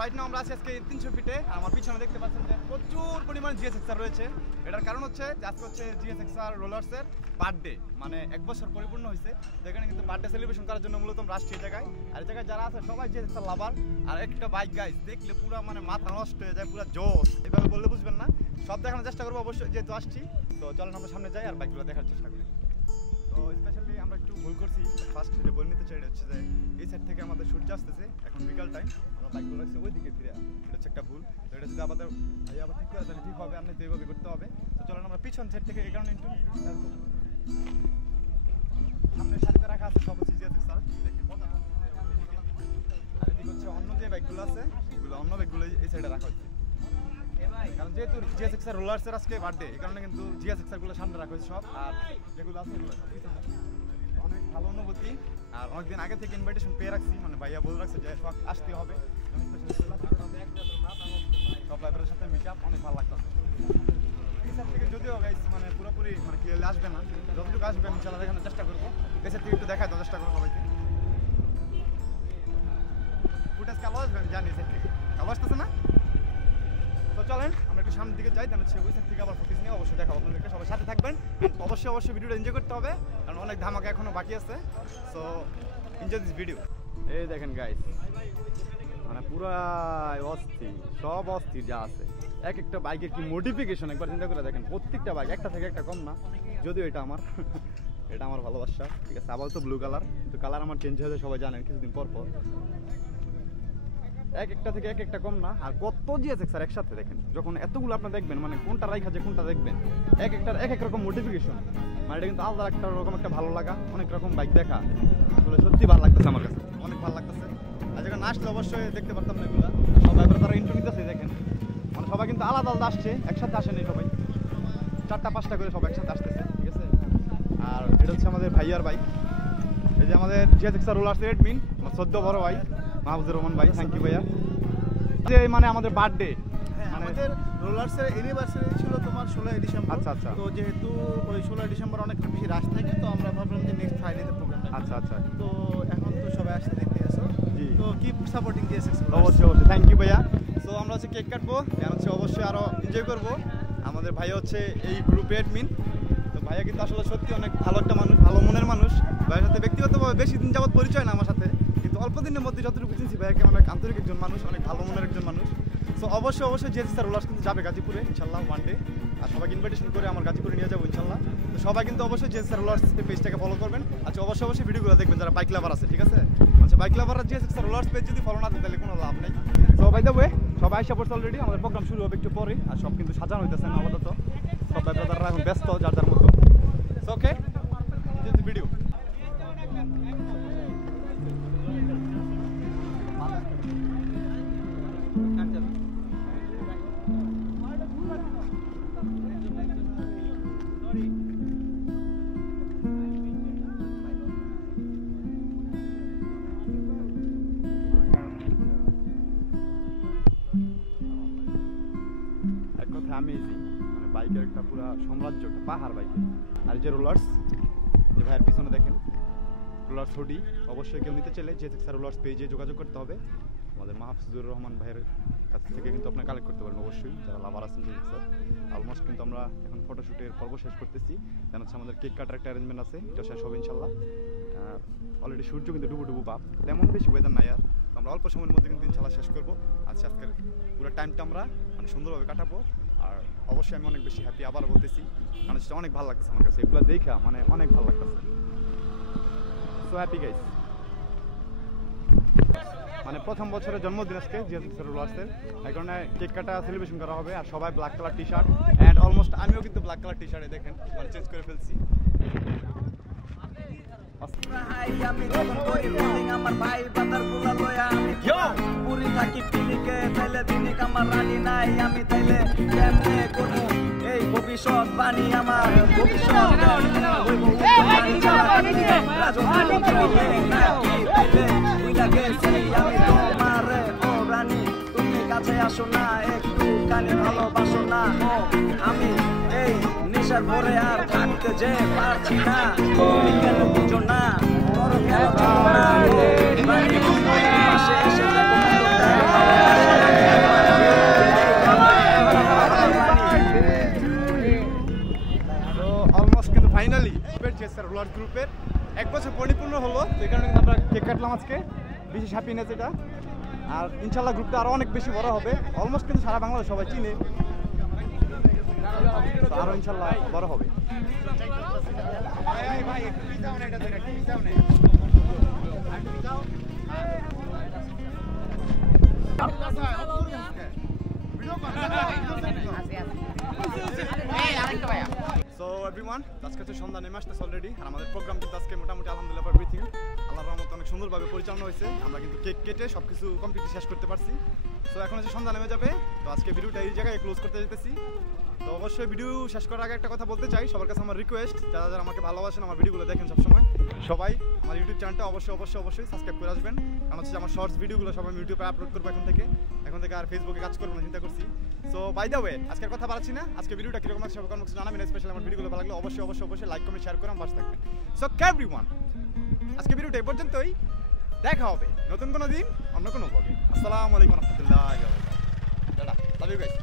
Right now আমরা আছি আজকে 300 ফিটে। আমার পিছনে দেখতে পাচ্ছেন যে প্রচুর পরিমাণ জিএসএক্সআর রয়েছে। এটার কারণ হচ্ছে যে আজকে হচ্ছে জিএসএক্সআর রোলার্সের বার্থডে, মানে 1 বছর পরিপূর্ণ হয়েছে। যেখানে কিন্তু বার্থডে সেলিব্রেশন করার জন্য মূলত রাষ্ট্রীয় জায়গায়, আর এই জায়গায় যারা আছে সবাই জিএসএক্সআর লাভার। আর একটা বাইক গাইস দেখলে পুরো মানে মাথা নষ্ট হয়ে যায়, পুরো জোশ। এভাবে বললে বুঝবেন না, সব দেখানোর চেষ্টা করবো অবশ্যই, যেহেতু আসছি। তো চলেন আমরা সামনে যাই আর বাইকগুলো দেখার চেষ্টা করি। তো স্পেশালি আমরা একটু ভুল করছি, ফার্স্ট যেটা বলে নিতে চাই এটা হচ্ছে যে এই সাইড থেকে আমাদের সূর্য আসতেছে, এখন বিকাল টাইম, আমরা বাইকগুলো রাখছি ওই দিকে ফিরে। এটা হচ্ছে একটা ভুল, তো এটা যদি আমাদের আবার ঠিক করে তাহলে ঠিক হবে, আপনি তো এইভাবে করতে হবে। তো চলেন আমরা পিছন সাইড থেকে এই কারণে একটু সামনে সারিতে রাখা আছে সব হচ্ছে জিএসএক্সআর। দেখি আর এদিকে হচ্ছে অন্য যে বাইকগুলো আছে এগুলো অন্য বাইকগুলো এই সাইডে রাখা হচ্ছে, কারণ যেহেতু জিএসএক্সআর রোলার্সের আজকে বার্থডে, এই কারণে কিন্তু জিএসএক্সআর গুলো সামনে রাখা হয়েছে সব। আর যেগুলো আছে এগুলো অনেক ভালো অনুভূতি, আর অনেকদিন আগে থেকে ইনভাইটেশন পেয়ে রাখছি, মানে ভাইয়া বলে রাখছে যে আসতে হবে। সব ভাইদের সাথে মিট আপ অনেক ভালো লাগতো। এই সাইড থেকে যদিও গাইস মানে পুরোপুরি মানে ক্লিয়ারলি আসবে না, যতটুকু আসবে ইনশাআল্লাহ দেখানোর চেষ্টা করবো। এই সাইড থেকে একটু দেখাতে চেষ্টা করবো সবাইকে। ফুটেজ কালো আসবে আমি জানি, সাইড থেকে কালো আসতেছে না। তো চলেন আমরা একটু সামনের দিকে যাই, তাহলে হচ্ছে ওই সাইড থেকে আবার ফুটেজ নিয়ে অবশ্যই দেখাবো আপনাদেরকে। সবাই সাথে থাকবেন, অবশ্যই ভিডিওটা এনজয় করতে হবে, কারণ অনেক ধামাকা এখনো বাকি আছে। So enjoy this video. এই দেখেন গাইস, মানে পুরাই অস্থির, সব অস্থির যা আছে। এক একটা বাইকের কি মডিফিকেশন একবার চিন্তা করে দেখেন, প্রত্যেকটা বাইক একটা থেকে একটা কম না। যদিও এটা আমার এটা আমার ভালোবাসা, ঠিক আছে। আবার তো ব্লু কালার, কিন্তু কালার আমার চেঞ্জ হয়ে যায় সবাই জানেন কিছুদিন পর পর। এক একটা থেকে এক একটা কম না। আর কত জিএসএক্সআর একসাথে দেখেন, যখন এতগুলো আপনি দেখবেন মানে কোনটা রাইখা যে কোনটা দেখবেন, এক একটার এক এক রকম মোটিফিকেশন, মানে এটা কিন্তু আলাদা একটা রকম একটা ভালো লাগা। অনেক রকম বাইক দেখা আসলে সত্যি ভালো লাগতেছে আমার কাছে, অনেক ভালো লাগতেছে। আর যখন আসলে অবশ্যই দেখতে পারতাম না এগুলো, সবাই তারা ইন্ট্রো নিতেছে দেখেন, মানে সবাই কিন্তু আলাদা আলাদা আসছে, একসাথে আসেনি সবাই, 4টা-5টা করে সব একসাথে আসতেছে, ঠিক আছে। আর এটা হচ্ছে আমাদের ভাইয়ার বাইক, এই যে আমাদের জিএসএক্সআর রোলার্স এডমিন আমার সদ্য বড় ভাই মাহবুবুর রহমান ভাই। থ্যাংক ইউ ভাইয়া। যে মানে আমাদের বার্থডে, আমাদের রোলার্সের অ্যানিভার্সারি ছিল তোমার 16 ডিসেম্বর। আচ্ছা আচ্ছা। তো যেহেতু ওই 16 ডিসেম্বর অনেক বেশি রাশ থাকে, তো আমরা ভাবলাম যে নেক্সট ফ্রাইডেতে প্রোগ্রাম। আচ্ছা আচ্ছা। তো এখন তো সবাই আসতে দেখতে আসো, তো কিপ সাপোর্টিং জিএসএক্স। অবশ্যই অবশ্যই, থ্যাংক ইউ ভাইয়া। সো আমরা হচ্ছে কেক কাটবো, আর হচ্ছে অবশ্যই আরো এনজয় করবো। আমাদের ভাইয়া হচ্ছে এই গ্রুপে অ্যাডমিন। তো ভাইয়া কিন্তু আসলে সত্যি অনেক ভালো একটা মানুষ, ভালো মনের মানুষ। ভাইয়ের সাথে ব্যক্তিগতভাবে বেশি দিন যাবত পরিচয় না আমার সাথে, কিন্তু অল্প দিনের মধ্যে যতটুকু চিনছি ভাইয়াকে অনেক আন্তরিক একজন মানুষ, অনেক ভালো মনের একজন মানুষ। সো অবশ্যই জিএসএক্সআর রোলার্স কিন্তু যাবে গাজীপুরে ইনশাল্লাহ ওয়ান ডে, আর সবাইকে ইনভাইটেশন করে আমার গাজীপুরে নিয়ে যাবো ইনশাল্লাহ। তো সবাই কিন্তু অবশ্যই জিএসএক্সআর রোলার্স পেজটাকে ফলো করবেন। আচ্ছা অবশ্যই ভিডিওগুলো দেখবেন যারা বাইক লাভার আছে, ঠিক আছে। আচ্ছা বাইক লাভাররা জিএসএক্সআর রোলার্স পেজ যদি ফলো না দেন তাহলে কোনো লাভ নেই। তো বাই দ্য ওয়ে সবাই আইসা পড়ছে অলরেডি, আমাদের প্রোগ্রাম শুরু হবে একটু পরে, আর সব কিন্তু সাজানো হইতেছে না আপাতত, সব ভাই ব্রাদাররা এখন ব্যস্ত যার যার মতো। So okay video. অ্যামেজিং, মানে বাইকের একটা পুরো সাম্রাজ্য, একটা পাহাড় বাইকের। আর যে রোলার্স, যে ভাইয়ের পিছনে দেখেন রোলার্স হুডি, অবশ্যই কেউ নিতে চাইলে জিএসএক্সআর রোলার্স পেজে যোগাযোগ করতে হবে। আমাদের মাহফুজুর রহমান ভাইয়ের কাছ থেকে কিন্তু আপনারা কালেক্ট করতে পারবেন অবশ্যই, যারা লাভার আছেন জিএসএক্সআর। অলমোস্ট কিন্তু আমরা এখন ফটোশ্যুটের পর্ব শেষ করতেছি, যেন হচ্ছে আমাদের কেক কাটার একটা অ্যারেঞ্জমেন্ট আছে, এটা শেষ হবে ইনশাল্লাহ। অলরেডি সূর্য কিন্তু ডুবু ভাব, তেমন বেশি ওয়েদার নাই। আর আমরা অল্প সময়ের মধ্যে কিন্তু ইনশাল্লাহ শেষ করবো। আচ্ছা আজকের পুরো টাইমটা আমরা মানে সুন্দরভাবে কাটাবো। আর অবশ্যই আমি অনেক বেশি হ্যাপি, আবার বলতেছি, কারণ সেটা অনেক ভালো লাগতেছে আমার কাছে, এগুলো দেখা মানে অনেক ভালো লাগতেছে। So happy guys. মানে প্রথম বছরের জন্মদিন আজকে জিএসএক্সআর রোলার্সের, এই কারণে কেক কাটা সেলিব্রেশন করা হবে। আর সবাই black colour T shirt, and almost আমিও কিন্তু ব্ল্যাক কালার টি শার্টে দেখেন মানে চেঞ্জ করে ফেলছি। আমি যখন করি ফিলিং আমার ভাই বাতার গুলা লয়া আমি পুরি থাকি ফিলিকে তাইলে দিনিক আমার রানি নাই আমি তাইলে কেমনে করবো এই ভবিষ্যৎ বাণী আমার ভবিষ্যৎ আমি তোমার ও রানী তুমি কাছে আসো না একটু কানে ভালোবাসো না আমি এই নেশার ভরে আর থাকতে যে পারছি না তুমি কেন বুঝো না বড় খেলা না পাশে এসে দেখো বললো, তো এই কারণে কিন্তু আমরা কেক কাটলাম আজকে, বিশেষ হ্যাপিনেস এটা। আর ইনশাল্লাহ গ্রুপটা আরও অনেক বেশি বড় হবে, অলমোস্ট কিন্তু সারা বাংলাদেশ সবাই চিনে, আরও ইনশাল্লাহ বড় হবে। সো এভরিওয়ান, আজকে হচ্ছে সন্ধ্যা নেমে আসতেছে অলরেডি, আর আমাদের প্রোগ্রাম কিন্তু আজকে মোটামুটি আলহামদুলিল্লাহ এভরিথিং আল্লাহর রহমতে অনেক সুন্দরভাবে পরিচালনা হয়েছে। আমরা কিন্তু কেক কেটে সব কিছু কমপ্লিটলি শেষ করতে পারছি। সো এখন হচ্ছে সন্ধ্যা নেমে যাবে, তো আজকে ভিডিওটা এই জায়গায় ক্লোজ করতে যেতেছি। তো অবশ্যই ভিডিও শেষ করার আগে একটা কথা বলতে চাই, সবার কাছে আমার রিকোয়েস্ট, যারা যারা আমাকে ভালোবাসেন, আমার ভিডিওগুলো দেখেন সবসময়, সবাই আমার ইউটিউব চ্যানেলটা অবশ্যই সাবস্ক্রাইব করে আসবেন। কারণ হচ্ছে আমার শর্টস ভিডিওগুলো সবাই ইউটিউবে আপলোড করবো এখন থেকে আর ফেসবুকে কাজ করবো না চিন্তা করছি। সো বাই দ্য ওয়ে, আজকের কথা বাড়াচ্ছি না, আজকে ভিডিওটা কিরকম আছে সবাই কমেন্ট বক্সে জানাবেন। স্পেশালি আমার ভিডিওগুলো ভালো লাগলে অবশ্যই লাইক কমেন্ট শেয়ার করে আমার পাশে থাকবেন। সো এভরিওয়ান, আজকে ভিডিওটা এই পর্যন্তই, দেখা হবে নতুন কোনো দিন অন্য কোনো ব্লগে। আসসালামু আলাইকুম রহমতুল্লাহ, টাটা, লাভ ইউ গাইস।